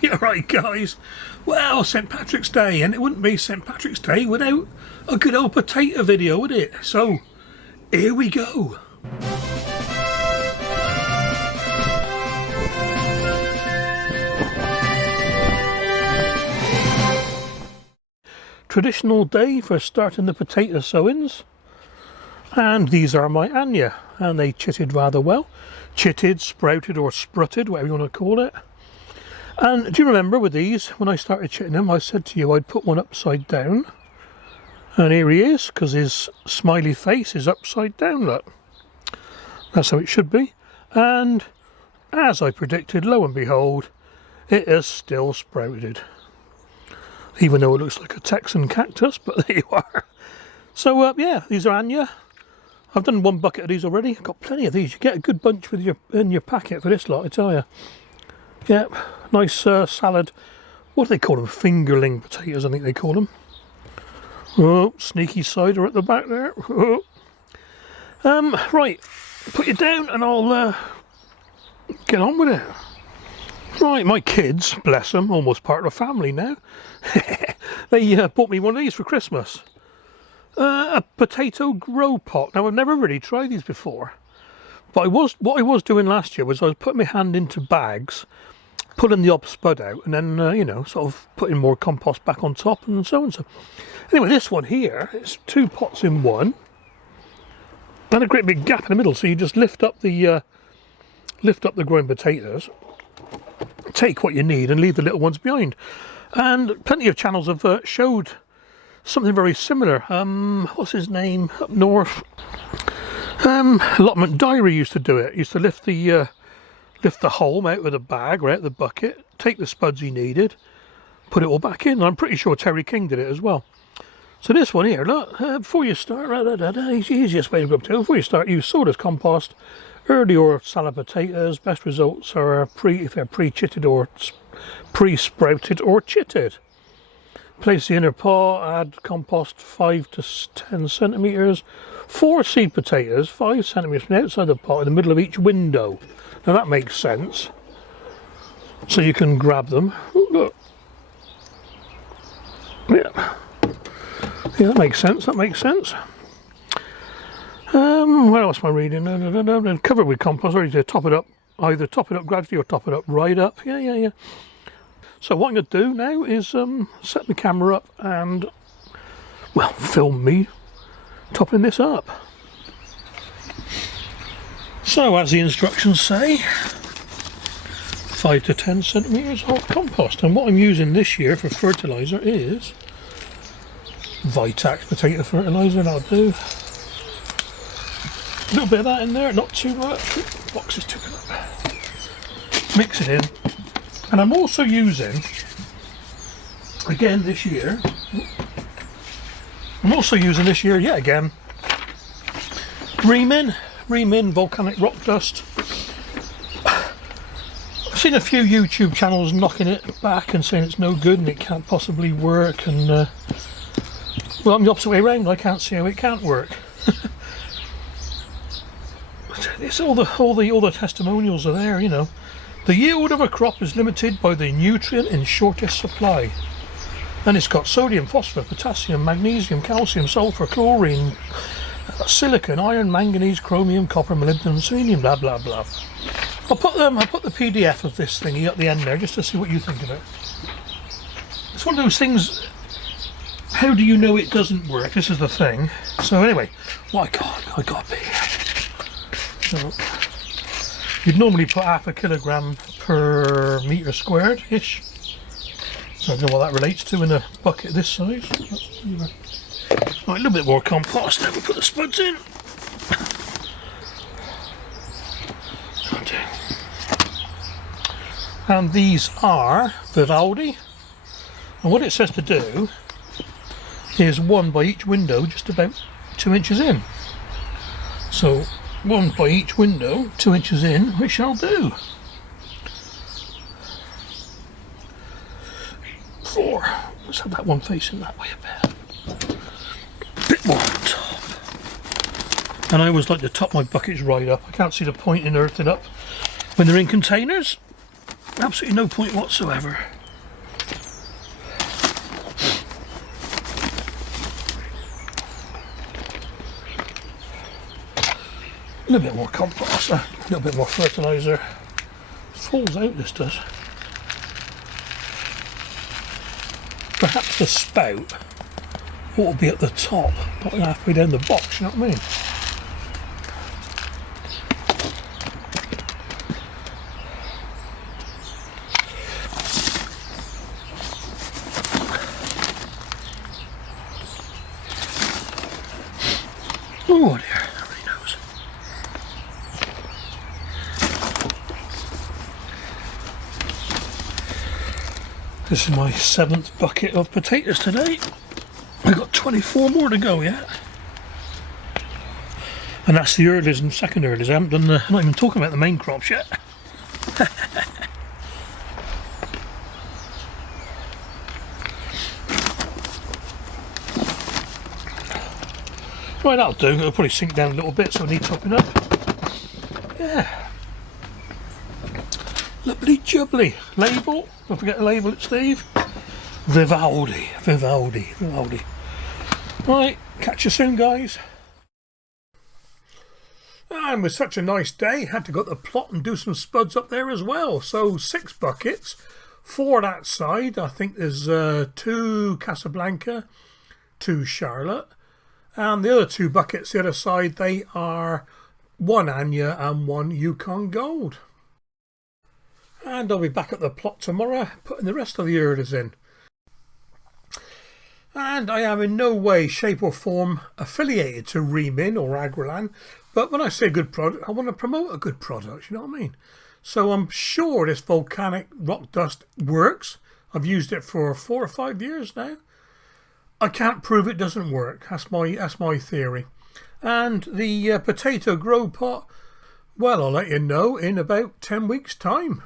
You're right, guys. Well, St. Patrick's Day, and it wouldn't be St. Patrick's Day without a good old potato video, would it? So, here we go. Traditional day for starting the potato sowings. And these are my Anya, and they chitted rather well. Chitted, sprouted or sprutted, whatever you want to call it. And do you remember with these, when I started chitting them, I said to you I'd put one upside down. And here he is, because his smiley face is upside down, look. That's how it should be. And as I predicted, lo and behold, it is still sprouted. Even though it looks like a Texan cactus, but there you are. So yeah, these are Anya. I've done one bucket of these already. I've got plenty of these. You get a good bunch with in your packet for this lot, I tell you. Yep, nice salad. What do they call them? Fingerling potatoes, I think they call them. Oh, sneaky cider at the back there. Oh. Right, put you down and I'll get on with it. Right, my kids, bless them, almost part of the family now. They bought me one of these for Christmas. A potato Gro-Pot. Now, I've never really tried these before. But what I was doing last year was I was putting my hand into bags, pulling the odd spud out, and then, you know, sort of putting more compost back on top and so and so. Anyway, this one here, it's 2 pots in one. And a great big gap in the middle, so you just lift up the growing potatoes, take what you need and leave the little ones behind. And plenty of channels have showed something very similar. What's his name up north? Allotment Diary used to do it. Used to lift the hulm out of the bag or out of the bucket, take the spuds he needed, put it all back in. And I'm pretty sure Terry King did it as well. So this one here, look, before you start, easiest way to go up to. Before you start, use sawdust compost, early or salad potatoes. Best results are if they're pre-chitted or pre-sprouted or chitted. Place the inner pot, add compost 5 to 10 centimetres. 4 seed potatoes, 5 centimetres from the outside the pot in the middle of each window. Now that makes sense. So you can grab them. Ooh, look. Yeah. Yeah, that makes sense, that makes sense. What else am I reading? Cover with compost, or to top it up. Either top it up gradually or top it up right up. Yeah. So what I'm going to do now is set the camera up and, well, film me topping this up. So, as the instructions say, 5 to 10 centimetres of compost. And what I'm using this year for fertiliser is Vitax potato fertiliser. That'll do. A little bit of that in there, not too much. Box is too big. Mix it in. And I'm also using, again this year, yet again, Remin Volcanic rock dust. I've seen a few YouTube channels knocking it back and saying it's no good and it can't possibly work, and well, I'm the opposite way around. I can't see how it can't work. It's all the testimonials are there, you know. The yield of a crop is limited by the nutrient in shortest supply. And it's got sodium, phosphorus, potassium, magnesium, calcium, sulfur, chlorine, silicon, iron, manganese, chromium, copper, molybdenum, selenium, blah blah blah. I'll put the PDF of this thingy at the end there just to see what you think of it. It's one of those things. How do you know it doesn't work? This is the thing. So anyway, I got beer. So you'd normally put 0.5 kilogram per metre squared ish. So I don't know what that relates to in a bucket this size. Right, a little bit more compost. Then we'll put the spuds in. And these are Vivaldi. And what it says to do is 1 by each window, just about 2 inches in. So 1 by each window, 2 inches in, we shall do. 4. Let's have that one facing that way a bit more on top. And I always like to top my buckets right up. I can't see the point in earthing up when they're in containers. Absolutely no point whatsoever. A little bit more compost, a little bit more fertilizer. Falls out, this does. Perhaps the spout ought to be at the top, not halfway down the box, you know what I mean? Oh dear, nobody knows. This is my 7th bucket of potatoes today. I've got 24 more to go yet. And that's the earlies and second earlies. I haven't done I'm not even talking about the main crops yet. Right, that'll do. It'll probably sink down a little bit, so I need topping up. Yeah. Lovely jubbly. Label. Don't forget to label it, Steve. Vivaldi. Vivaldi. Vivaldi. Right, catch you soon, guys. And with such a nice day, had to go to the plot and do some spuds up there as well. So 6 buckets, 4 that side. I think there's 2 Casablanca, 2 Charlotte. And the other 2 buckets the other side, they are 1 Anya and 1 Yukon Gold. And I'll be back at the plot tomorrow, putting the rest of the earlers in. And I am in no way, shape or form affiliated to Remin or Agralan, but when I say good product, I want to promote a good product, you know what I mean? So I'm sure this Volcanic rock dust works. I've used it for 4 or 5 years now. I can't prove it doesn't work. That's my theory. And the potato Gro-Pot, well, I'll let you know in about 10 weeks' time.